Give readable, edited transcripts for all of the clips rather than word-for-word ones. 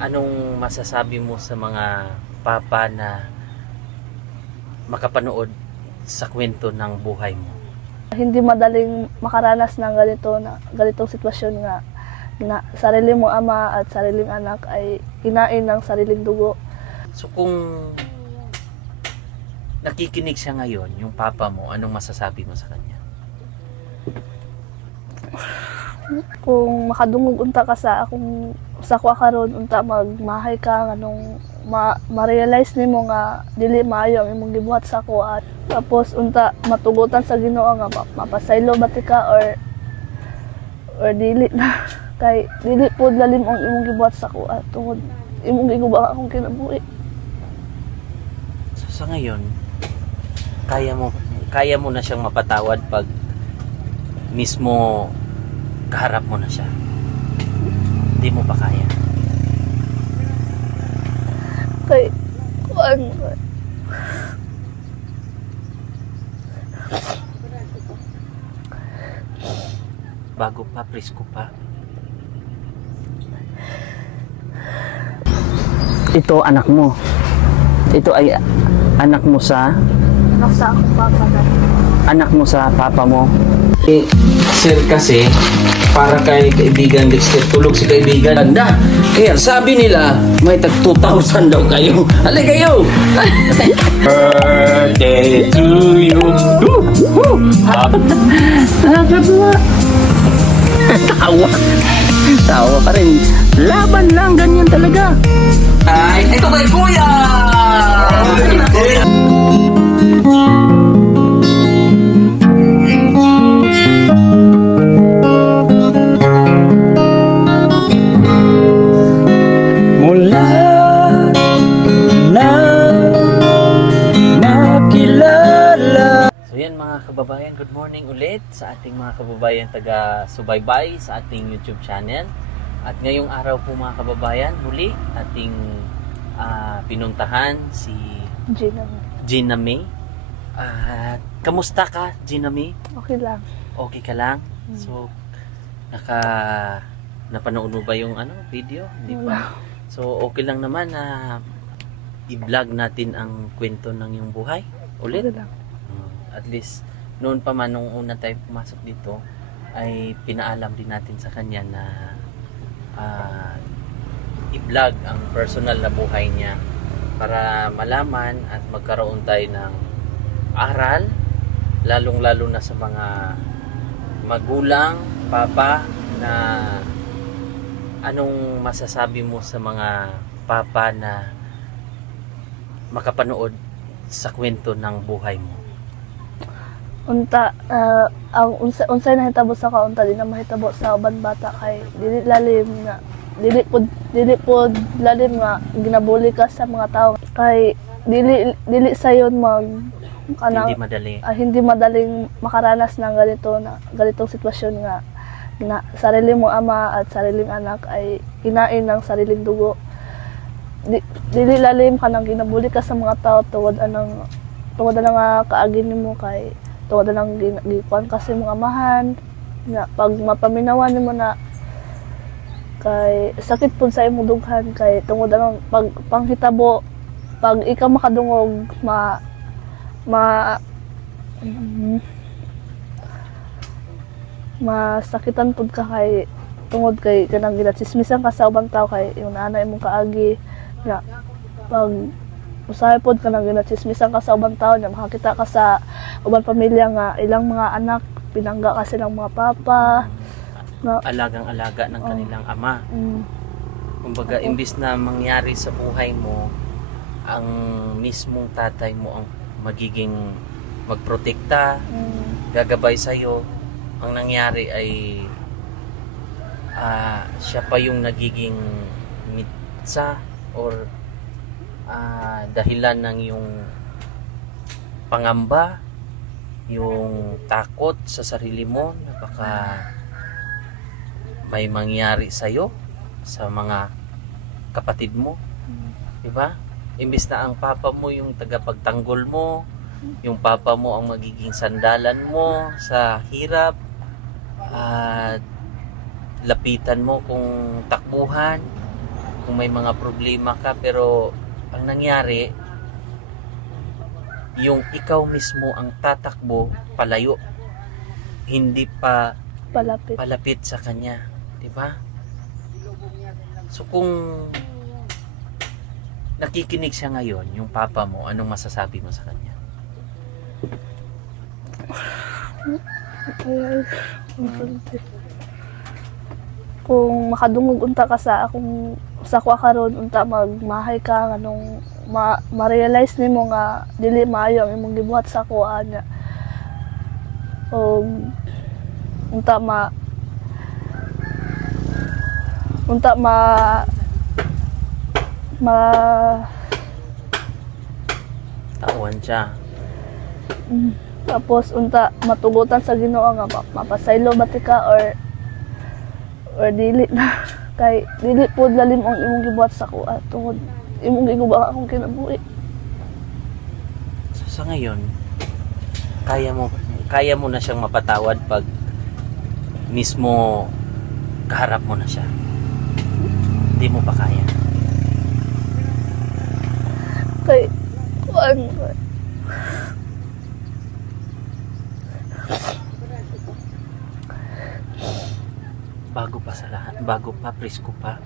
Anong masasabi mo sa mga papa na makapanood sa kwento ng buhay mo? Hindi madaling makaranas ng ganitong sitwasyon nga na sarili mong ama at sariling anak ay kinain ng sariling dugo. So kung nakikinig siya ngayon, yung papa mo, anong masasabi mo sa kanya? Kung makadungog unta ka sa akong karon unta magmahay ka nganong ma-realize nimo nga dili maayo ang imong gibuhat sa ako at tapos unta matugutan sa Ginoo nga mapasaylo ba ti ka or dili na kay dili pud lalim ang imong gibuhat sa ako at tungod imong giguba akong kinabuhi. So sa ngayon, kaya mo na siyang mapatawad pag mismo kaharap mo na siya? Hindi mo pa kaya? Kay kuan bago pa, presko pa. Ito anak mo. Ito ay anak mo sa akong papa na. Anak mo sa papa mo. Sir kasi para kay kaibigan Dexter, tulog si kaibigan. Anda, kaya sabi nila may tag 2,000 daw kayo. Halika kayo. Birthday to you. Nakakatuwa. Tawa pa rin. Laban lang, ganyan talaga. Ay, ito kay Kuya. Kababayan, good morning ulit sa ating mga kababayan taga-subaybay sa ating YouTube channel. At ngayong araw po mga kababayan, muli ating pinuntahan si Gina May. Kamusta ka, Gina May? Okay lang. Okay ka lang? So, napanood mo ba yung video? Hindi pa. So, okay lang naman na i-vlog natin ang kwento ng iyong buhay ulit? Okay lang. At least noon pa man nung una tayo pumasok dito ay pinaalam din natin sa kanya na i-vlog ang personal na buhay niya para malaman at magkaroon tayo ng aral, lalong lalo na sa mga magulang, papa, na anong masasabi mo sa mga papa na makapanood sa kwento ng buhay mo? Unta ang unsay nahitabo sa kaunta di na mahitabo sa uban bata kay dili lalim nga dili pod lalim nga ginabuli ka sa mga tao kay dili sayon hindi madaling makaranas ng ganitong sitwasyon nga na sarili mong ama at sariling anak ay kinain ng sariling dugo. Dili lalim ka nang ginabuli ka sa mga tao tungod anang kaagin nimo kay tungod nang gikuan kasi mong amahan nga pag mapaminawan nimo na kay sakit pud sa imong dughan kay tungod nang pag panghitabo pag ikaw makadungog masakitan pud ka kay tungod kay kanang ginatsismisan ka sa ubang tao kay yung nanay imong kaagi nga pag usahay pod ka nang ginatsismisan ka sa ubang tao na makakita ka sa ubang pamilya nga ilang mga anak pinangga ka silang mga papa na alagang-alaga ng kanilang ama. Kumbaga imbis na mangyari sa buhay mo ang mismong tatay mo ang magiging magprotekta, gagabay sa iyo, ang nangyari ay siya pa yung nagiging mitsa or dahilan ng yung pangamba, yung takot sa sarili mo na baka may mangyari sa'yo, sa mga kapatid mo, diba? Imbis na ang papa mo yung tagapagtanggol mo, yung papa mo ang magiging sandalan mo sa hirap at lapitan mo kung takbuhan, kung may mga problema ka, pero ang nangyari, yung ikaw mismo ang tatakbo palayo, hindi pa palapit sa kanya, di ba? So kung nakikinig siya ngayon, yung papa mo, anong masasabi mo sa kanya? Kung makadungog unta ka sa akong karon unta magmahay ka nganong ma-realize nimo nga dili maayo ang imong gibuhat sa kuha niya. Unta Tawan siya. Tapos unta matugutan sa Ginoo nga mapasaylo ba ti ka or dili na kay dili pud lalim ang imong gibuhat sa kuha tungod imong giguba akong kinabuhi. So sa ngayon, kaya mo na siyang mapatawad pag mismo kaharap mo na siya. Hindi mo pa kaya. Kay kuan bago pa sa lahat, bago pa, presko pa.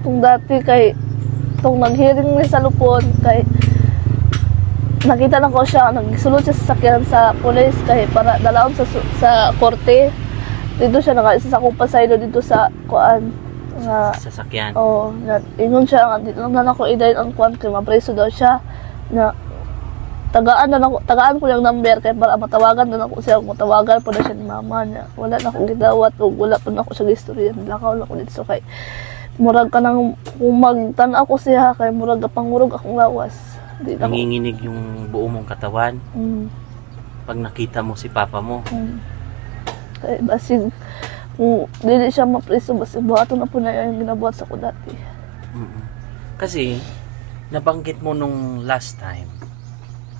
Kung dati kay tong naghiring ni sa lupon kay nakita na ko siya nagsulod siya sa sakyan sa police kay para dalaon sa korte dito siya nakaisa sa akong pasaylo dito sa kuan nga sasakyan. ingon siya nga dito lang na ako idayon ang kuan kay mapreso daw siya na tagaan ko yung number kay para matawagan na ako siya matawagan po na siya ni mama niya wala na akong gidawat o wala pa na ako sa istorya nilakaw na ako dito so kay murag ka nang kung magtan ako siya kay murag pangurog akong lawas di na nanginginig yung buo mong katawan pag nakita mo si papa mo kay basig kung dili siya mapreso basig buhaton na po na yung ginabuhat sa ko dati kasi nabanggit mo nung last time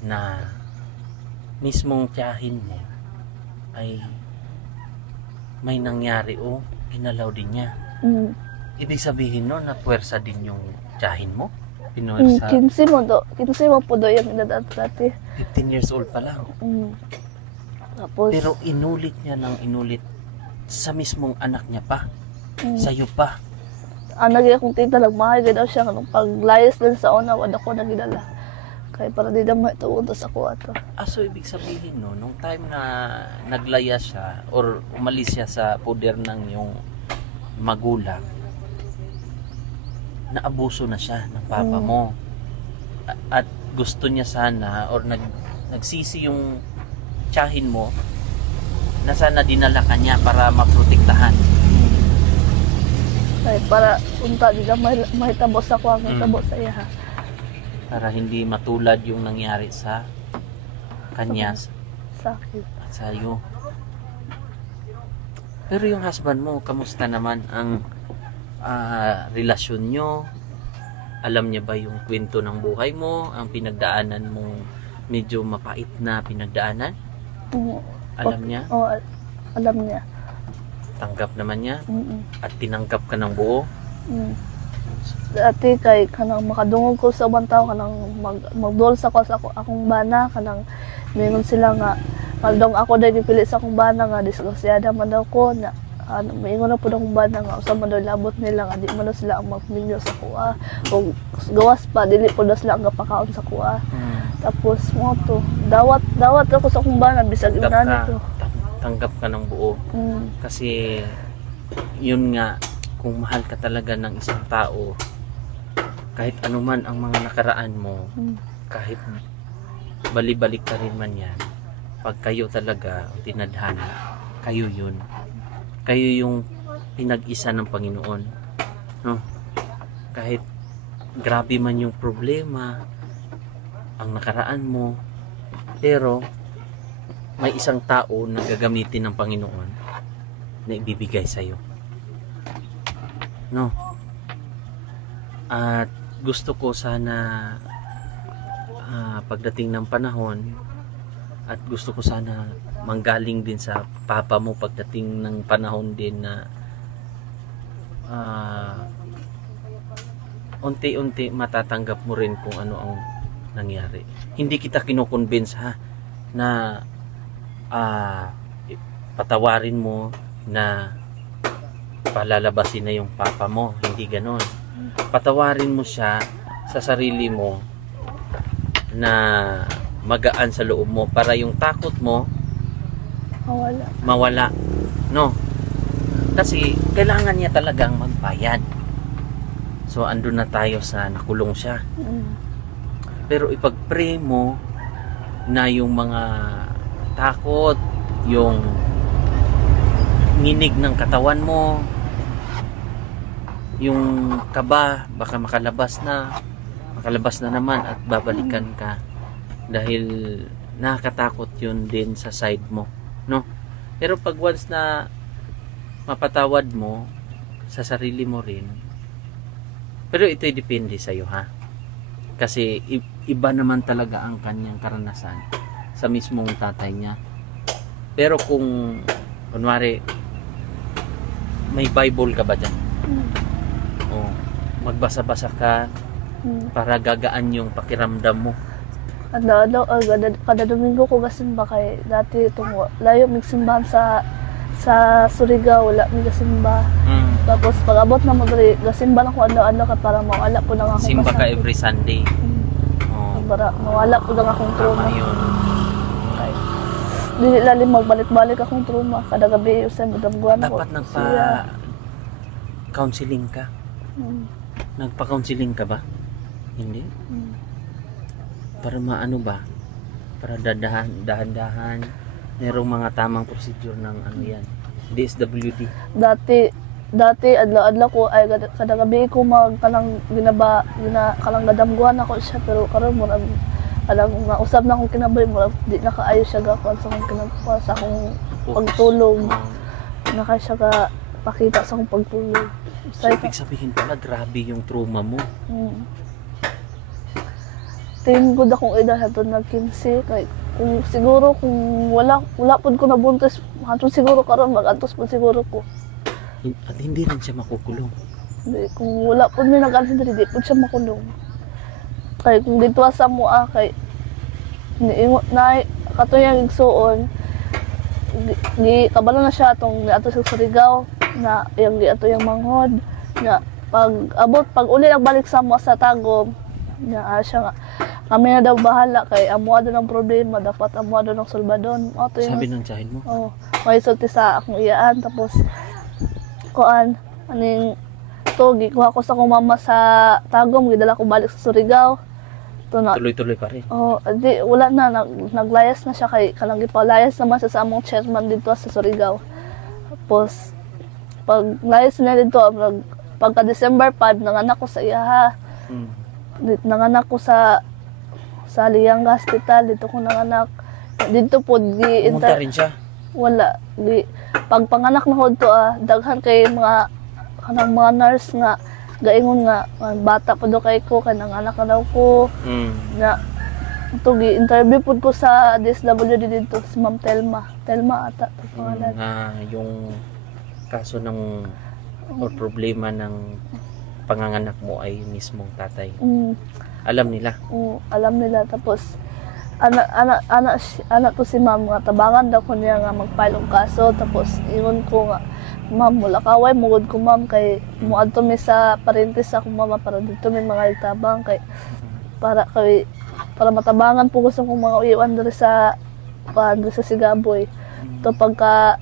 na mismong tiyahin mo ay may nangyari o ginalaw din niya. Ibig sabihin no na puwersa din yung tiyahin mo? Pinuwersa? 15 mo po do yung edad dati. 15 years old pa lang. Tapos, pero inulit niya ng inulit sa mismong anak niya pa. Sa'yo pa. Naging akong tita nagmahay daw siya kanong paglayas din sa una wala ko nagidala. Kaya para di na maituon sa kuha to. So ibig sabihin no, nung time na naglaya siya or umalis siya sa poder ng yung magulang, naabuso na siya ng papa mo. At gusto niya sana or nagsisi yung tiyahin mo na sana dinala ka niya para maprotektahan. Kaya para unta di na mahitabos ako ang mahitabos sa iya. Para hindi matulad yung nangyari sa kanya sa akin at sa iyo. Pero yung husband mo, kamusta naman ang relasyon nyo? Alam niya ba yung kwento ng buhay mo? Ang pinagdaanan mo medyo mapait na pinagdaanan? Alam niya? Oo, alam niya. Tanggap naman niya? At tinanggap ka ng buo? Dati kay kanang makadungog ko sa ubang tao kanang magdol sa akong bana kanang mingon sila nga kaldong ako dahil dipili sa akong bana nga disgrasiyada man daw ko na mingon na po akong bana nga usa man daw labot nila nga di man daw sila ang magminyo sa kuha o gawas pa dili po daw sila ang gapakaon sa kuha. Tapos mo to dawat ako sa akong bana bisag inani ko. Tanggap ka ng buo. Kasi yun nga kung mahal ka talaga ng isang tao, kahit anuman ang mga nakaraan mo, kahit bali-balik ka rin man yan, pag kayo talaga tinadhana, kayo yun. Kayo yung pinag-isa ng Panginoon. No? Kahit grabe man yung problema, ang nakaraan mo, pero may isang tao na gagamitin ng Panginoon na ibibigay sa'yo. No? At gusto ko sana pagdating ng panahon at gusto ko sana manggaling din sa papa mo pagdating ng panahon din na unti-unti matatanggap mo rin kung ano ang nangyari. Hindi kita kino-convince ha na patawarin mo na palalabasin na yung papa mo. Hindi ganon. Patawarin mo siya sa sarili mo na magaan sa loob mo para yung takot mo mawala. No? Kasi kailangan niya talagang magbayad. So andun na tayo sa nakulong siya. Pero ipag-pray mo na yung mga takot, yung nginig ng katawan mo, yung kaba, baka makalabas na naman at babalikan ka dahil nakakatakot yun din sa side mo, no? Pero pag once na mapatawad mo sa sarili mo rin, pero ito'y depende sa'yo ha, kasi iba naman talaga ang kanyang karanasan sa mismong tatay niya. Pero kung kunwari may Bible ka ba dyan? O, magbasa-basa ka para gagaan yung pakiramdam mo. Kada Domingo ko gasimba kay dati itong layo magsimbahan sa Surigao, wala may gasimba. Tapos pag abot na mo diri gasimba na ko ano ka para mawala po lang akong simba ka every Sunday. Para mawala po lang akong trauma. Yun. Dili lalim magbalik-balik akong trauma kada gabi usay madamguan ako. Dapat counseling ka. Nagpa-counseling ka ba? Hindi? Para maano ba? Para dahan-dahan merong mga tamang procedure ng ano yan. DSWD. Dati adlaw-adlaw ko ay kada gabi ko magkanang kalang gadamguan ako siya, pero karon mo alam nga usab na akong kinabay mo di na kaayo siya gakuan sa akong kinabay sa akong pagtulog. Naka siya ka pakita sa akong pagtulog. So, ibig sabihin pala grabe yung trauma mo. Tingin ko akong edad hatod nag 15 kay kung siguro kung wala pud ko nabuntis hatod siguro karon mag-antos pud siguro ko. At hindi rin siya makukulong. Kung wala pud mi nag-antos di pud siya makulong. Kay kung dito sa mua kay niingot na katuyang igsuon gi kabalo na siya atong ato sa Surigao na yung ato yung manghod na pag uli nagbalik sa mua sa Tagum na siya nga kami na daw bahala kay amuado ng problema dapat amuado ng sulbadon. Sabi ng tiyahin mo? May sulti sa akong iyaan tapos kuan aning togi kuha ko sa akong mama sa Tagum gidala ko balik sa Surigao. Tuloy-tuloy pa rin. Di wala na naglayas na siya kay kalang gipalayas naman sa among chairman dito sa Surigao. Tapos pag layas na dito pagka December 5 nanganak ko sa iya. Nanganak ko sa Lianga Hospital dito ko nanganak. Dito po pumunta rin siya? Wala. Pag panganak na hod to daghan kay mga kanang mga nurse nga gaingon nga bata pa do kay ko kanang anak na daw ko. Na tugi interview pud ko sa DSWD dito si Ma'am Telma ata pangalan. Yung kaso ng or problema ng panganganak mo ay mismong tatay. Alam nila? Alam nila. Tapos anak to si Ma'am nga tabangan daw ko niya nga mag-file og kaso. Tapos ingon ko nga Ma'am mula kaway mugod ko Ma'am kay muadto mi sa parentes sa akong mama para dito may mga itabang kay para matabangan po gusto kong mga uiwan diri sa Sigaboy. To pagka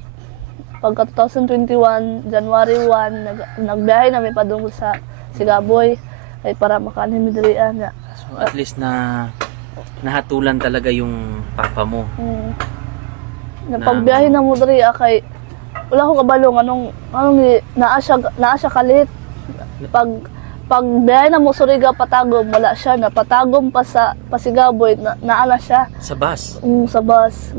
2021 January 1 nagbiyahe na mi padung sa Sigaboy ay para makaanhin mi diri ana. So at least na nahatulan talaga yung papa mo. Napagbiyahe na mo diri kay wala ko kabalo anong naa siya kalit. Pag biyahe na mo Surigao Patagom wala siya na Patagom pa sa Sigaboy naala siya sa bus. Sa bus.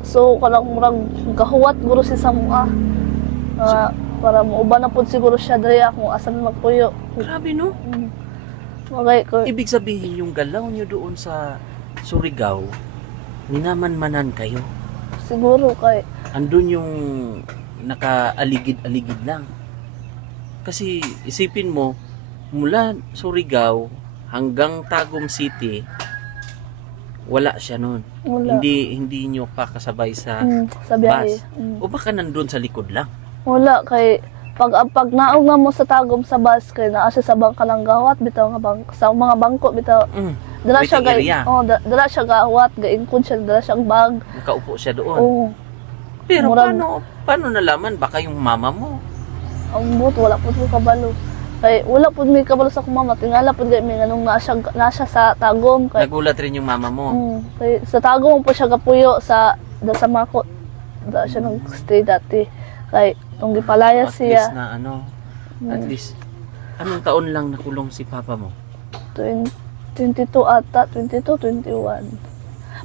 So kanang murag kahuwat guro si Samua. Para mauban na pud siguro siya diri kung asan magpuyo. Grabe no? Ibig sabihin yung galaw niyo doon sa Surigao, minaman-manan kayo? Siguro kay andun yung nakaaligid-aligid lang. Kasi isipin mo, mula Surigao hanggang Tagum City, wala siya nun. Wala. Hindi nyo pa kasabay sa Sa biyahe. bus. O baka nandun sa likod lang. Wala kay pag naog nga mo sa Tagum sa bus kay naa siya sa bangka ng gawat bitaw nga sa mga bangko bitaw. Dala siya Waiting area. dala siya gawat, gaingkod siya, dala siyang bag. Nakaupo siya doon. Oo. Pero Murag- paano nalaman? Baka yung mama mo. Ang buot wala pud ko kabalo. Kay wala pud mi kabalo sa akong mama, tingala pud gay mi nganong na siya sa Tagum kay Nagulat rin yung mama mo. kay sa Tagum po siya gapuyo sa Mako. Da siya nang stay dati. Kay tong gipalaya At siya. least na ano, at least, anong taon lang nakulong si papa mo? 22 ata, 22, 21.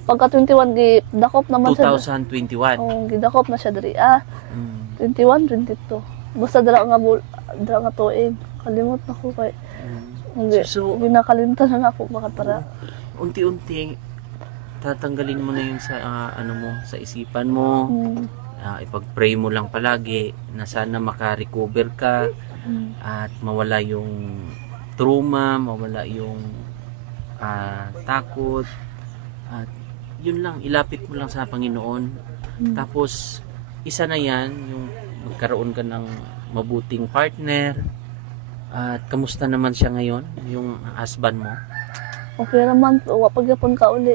Pagka 21, gidakop naman siya. 2021. Gidakop na siya diri. 21, 22. Basta dira nga tuig. Kalimot na ko kay. So, Ginakalimtan na ako baka para. unti-unti, tatanggalin mo na yung sa, ano mo, sa isipan mo. Ipag-pray mo lang palagi na sana maka-recover ka at mawala yung trauma, mawala yung takot. At yun lang, ilapit mo lang sa Panginoon. Tapos, isa na yan, yung magkaroon ka ng mabuting partner. At kamusta naman siya ngayon, yung husband mo? Okay naman, pagyapon ka uli.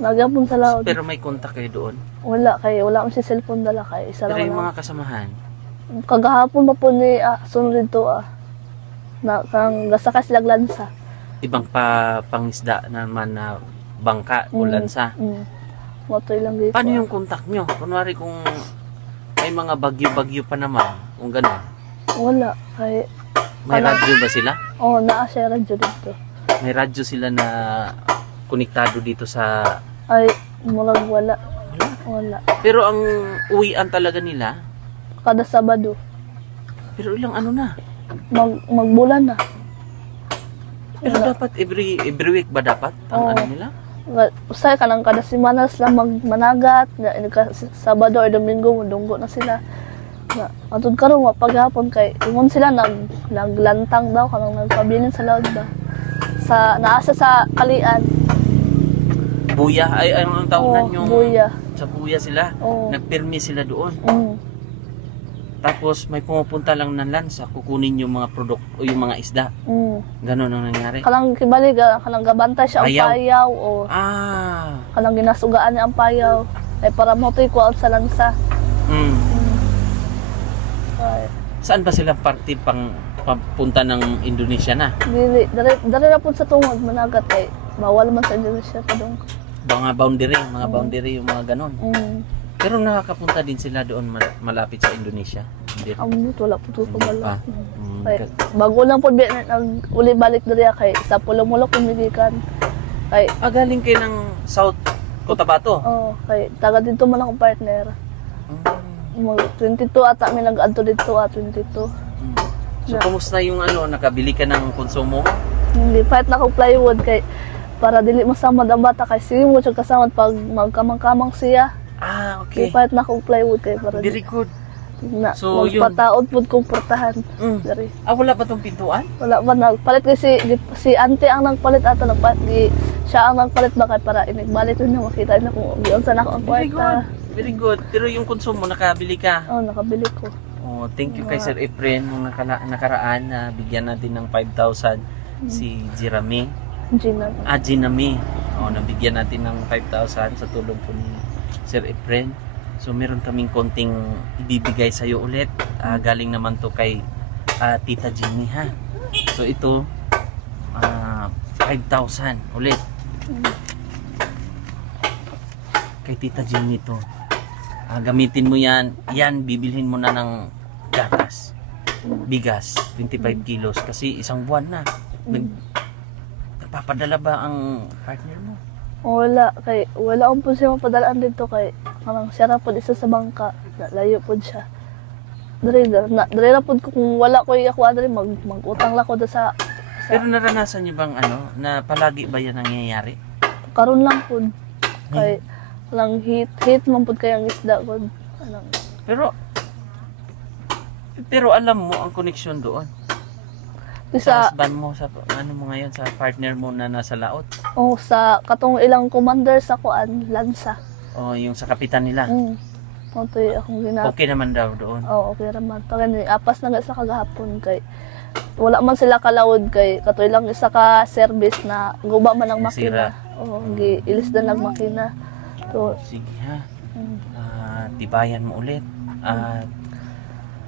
Nagyapon sa laod. Pero may contact kayo doon. Wala akong si cellphone dala kay isa Pero lang. yung mga kasamahan, Kagahapon pa po ni sunod dito na kang gasaka sila lansa. ibang pangisda naman na bangka o lansa. Moto ilang dito. Paano yung contact nyo? Kunwari kung may mga bagyo-bagyo pa naman, kung gano'n. Wala kay May radyo ba sila? naa siya radyo dito. May radyo sila na konektado dito sa... Ay murag wala. Pero ang uwian talaga nila, Kada Sabado pero ilang ano na. magbulan na. Pero dapat every week ba dapat ang ano nila? Usay ka lang kada semana sila magmanagat, Sabado o Domingo mudunggo na sila. Atod karon wa paghapon kay ingon sila naglantang daw kanang nagpabilin sa laod ba. Naasa sa Kalian. Buya ay ang taon yung Buya. sa Buya sila. Nagpirmi sila doon. Tapos may pumupunta lang ng lansa, kukunin yung mga produkto o yung mga isda. Ganon ang nangyari. Kanang kibali kanang gabantay siya ang payaw o kanang ginasugaan niya ang payaw ay para motoy ko sa lansa. Saan ba sila party papunta ng Indonesia na? Dili dali na pud sa tungod managat kay bawal man sa Indonesia padung. Mga boundary yung mga ganon. Pero nakakapunta din sila doon malapit sa Indonesia. Hindi. Wala po ito kabala. Mm. Bago lang po uli balik diri kay sa Pulong-Mulok kumigikan. Kay galing kayo ng South Cotabato? Kay taga dito man akong partner. 22 ata may nag-adto dito 22. So kumusta yung nakabili ka ng konsumo? Hindi kahit na akong plywood kay para dili masama ang bata kay simo siya kasama pag magkamang-kamang siya. Okay. Kahit na akong plywood kay para Very good. So yun. Pataod pud kong portahan. Dari. Wala pa tong pintuan? Wala pa nagpalit kasi si auntie ang nagpalit ato siya ang nagpalit ba kay para inigbalik rin na makita na kung giyon sa nako ang kwarta. Very good. Pero yung konsumo nakabili ka? Nakabili ko. Thank you kay Sir Efren nung nakaraan na bigyan natin ng 5,000 si Jirame. Jinami. Nabigyan natin ng 5,000 sa tulong po ni Sir Efren. So meron kaming konting ibibigay sa iyo ulit. Galing naman to kay Tita Jenny ha. So ito 5,000 ulit. Kay Tita Jenny to. Gamitin mo yan. Yan bibilhin mo na ng gatas. Bigas 25 kilos kasi isang buwan na. Nagpapadala ba ang partner mo? Wala akong po siya mapadalaan dito kay kanang siya na po isa sa bangka, layo po siya. Dali na po kung wala ko ako mag-utang lang ko sa Pero naranasan niyo bang na palagi ba yan nangyayari? Karon lang po kay lang hit man po kay ang isda ko. Pero alam mo ang koneksyon doon. Sa Sa husband mo, sa ano mo ngayon, sa partner mo na nasa laot. sa katong ilang commander sa kuan lansa. O yung sa kapitan nila. Puntoy akong ginap. Okay naman daw doon. Oo, okay naman. Pag apas na sa kagahapon kay wala man sila kalawod kay katoy lang isa ka service na guba man ang makina. Oo, giilis na lang makina. So, Sige ha. Tibayan mo ulit. At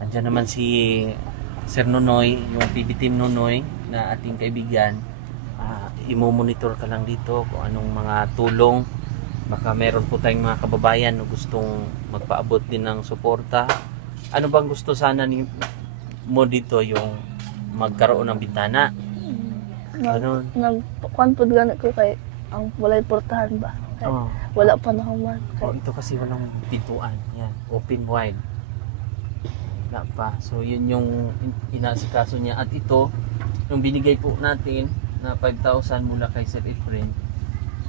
andyan naman si Sir Nonoy, yung PB Team Nonoy na ating kaibigan. Imo-monitor ka lang dito kung anong mga tulong. Baka meron po tayong mga kababayan na gustong magpaabot din ng suporta. Ano bang gusto sana mo dito, yung magkaroon ng bintana? Ganun. nagkuan ganit ko kay ang walay portahan ba. Kay, wala pa na human. Ito kasi walang pintuan. Yan, open wide. Wala pa. So yun yung inasikaso niya. At ito, yung binigay po natin na 5,000 mula kay Sir Efren,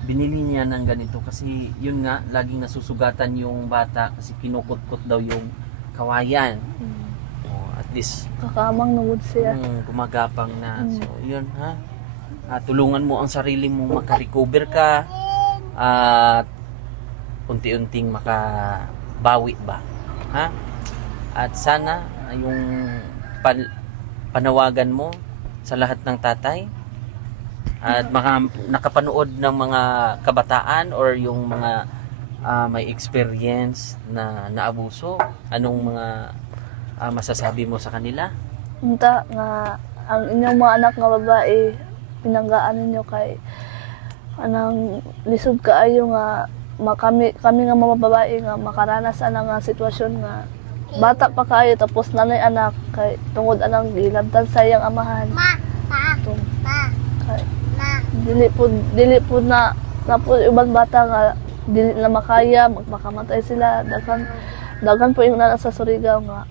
binili niya ng ganito kasi yun nga, laging nasusugatan yung bata kasi kinukot-kot daw yung kawayan. At least Kakamang nungod siya. gumagapang na. So yun ha. Tulungan mo ang sarili mo makarecover ka at unti-unting makabawi ba. Ha? At sana yung panawagan mo sa lahat ng tatay at nakapanood ng mga kabataan or yung mga may experience na naabuso, anong mga masasabi mo sa kanila? Unta nga ang inyong mga anak nga babae pinanggaan ninyo kay anang lisod kaayo nga kami nga mga babae nga makaranas ana nga sitwasyon nga bata pa kayo tapos nanay anak kay tungod anang gilabtan sa iyang amahan. Kay dili po na po ibang bata nga dili na makaya makamatay sila daghan po yung nasa Surigao nga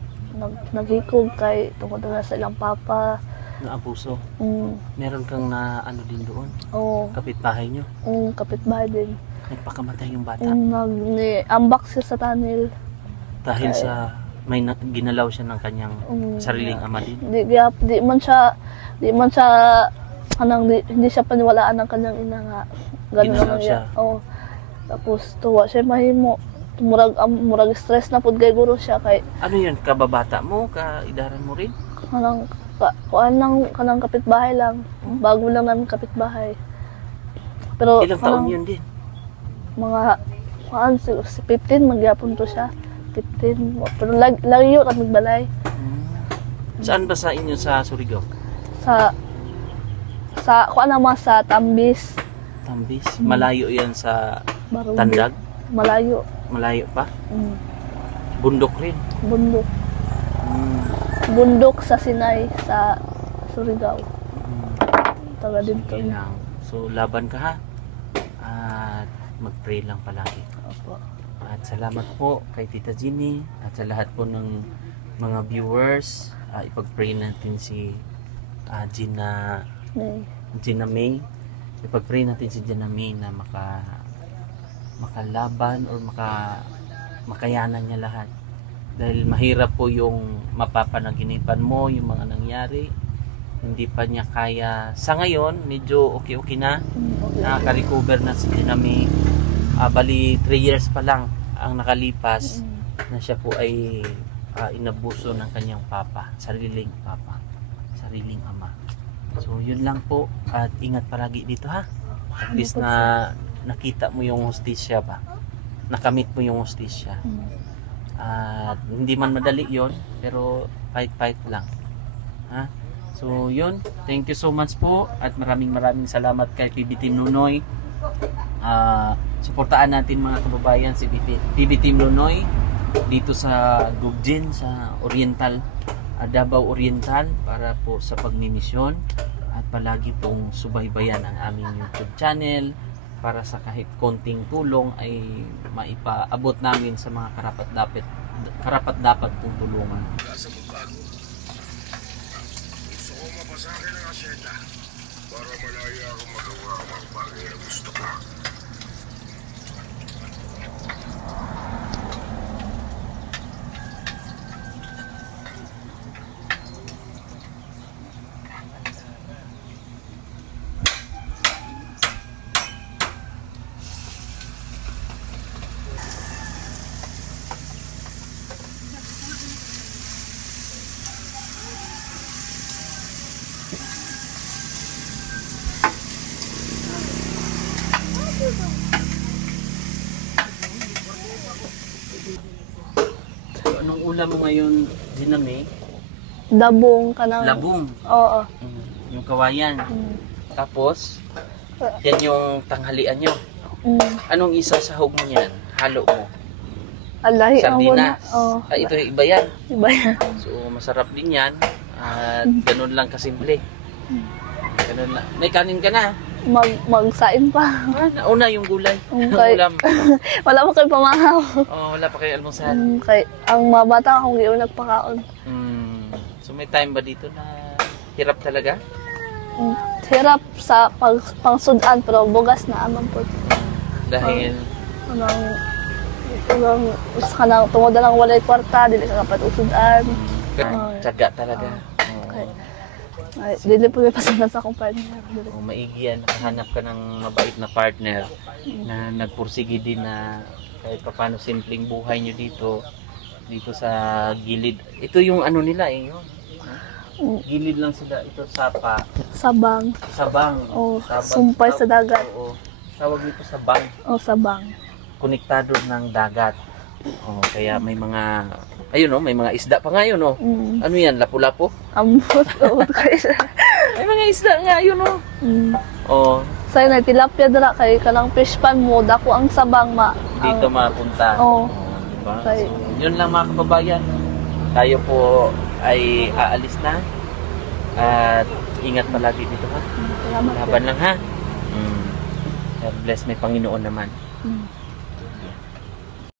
naghikog kay tungod na sa ilang papa Na abuso? Meron kang na ano din doon? Kapitbahay nyo? Kapitbahay din. Nagpakamatay yung bata? Ambak siya sa tunnel. Dahil sa may ginalaw siya ng kanyang sariling ama din? Di man siya hindi siya paniwalaan ng kanyang ina nga. Ginalaw siya? Tapos tuwa siya mahimo. Murag stress na pud kay guro siya kay. Ano yun? Kababata mo? Kaidaran mo rin? Kanang kapitbahay lang. Bago lang namin kapitbahay. Pero ilang taon yun din? Mga 15 magyapon to siya. 15. Pero layo at magbalay. Saan ba sa inyo sa Surigao? Sa sa Tambis. Tambis? Malayo yan sa Barangay. Tandag? Malayo. Malayo pa? Bundok rin? Bundok. Bundok sa Sinay sa Surigao. Taga dito. So laban ka ha. At mag-pray lang palagi. Opo. At salamat po kay Tita Ginny at sa lahat po ng mga viewers. Ipag-pray natin si Gina May. Ipag-pray natin si Gina May na makalaban or makayanan niya lahat. Dahil mahirap po yung mapapanaginipan mo, yung mga nangyari. Hindi pa niya kaya. Sa ngayon, medyo okay na. Nakaka-recover na si Gina May. Bali 3 years pa lang ang nakalipas na siya po ay inabuso ng kanyang sariling ama. So yun lang po at ingat palagi dito ha. At least na nakita mo yung hustisya ba? Nakamit mo yung hustisya. At hindi man madali yon pero fight lang. Ha? So yun, thank you so much po at maraming salamat kay PB Team Nonoy. Suportaan natin mga kababayan si PB Team Nonoy dito sa Gugdin sa Davao Oriental para po sa pagmimisyon at palagi pong subaybayan ang aming YouTube channel para sa kahit konting tulong ay maipaabot namin sa mga karapat-dapat pong tulungan. Gusto ko mapasakay ng asyenda para malaya akong magawa ang mga bagay na gusto ko. ulam mo ngayon, Ziname? Dabong kanang Labong. Oo. Yung kawayan. Mm. Tapos, yan yung tanghalian nyo. Mm. Anong isa sahog mo yan? Halo mo? Alahi ang una. Sardinas. Oo. Ito yung iba yan. Iba yan. So, masarap din yan. At ganun lang kasimple. Ganun lang. May kanin ka na. Magsain pa. Nauna yung gulay. Okay. Ulam. Wala pa kayo pamahaw. Wala pa kayo almusal. Kay ang mga bata akong giyon nagpakaon. So, may time ba dito na hirap talaga? Hirap sa pangsudan pero bugas na amang po. Dahil, Kanang tungod na lang walay kwarta, dili ka kapat usudan. tsaga talaga. Ay, dili po may pasanan sa akong partner. Maigi yan, nakahanap ka ng mabait na partner na nagpursige din na kahit paano simpleng buhay nyo dito sa gilid. Ito yung ano nila yun. Gilid lang sila, ito sapa. Sabang. Sabang. Sumpay sa dagat. Oo. Tawag nito sabang. Sabang. Konektado ng dagat. Kaya may mga, may mga isda pa nga yun, Ano yan, lapu-lapu? Ambot kayo. May mga isda nga yun, Sa'yo na tilapia dira kay kanang fish pan mo, dako ang sabang dito mapunta. Diba? Okay. So, yun lang mga kababayan. Tayo po ay aalis na. At ingat palagi dito, ha? Salamat. Laban lang, ha? God bless, may Panginoon naman.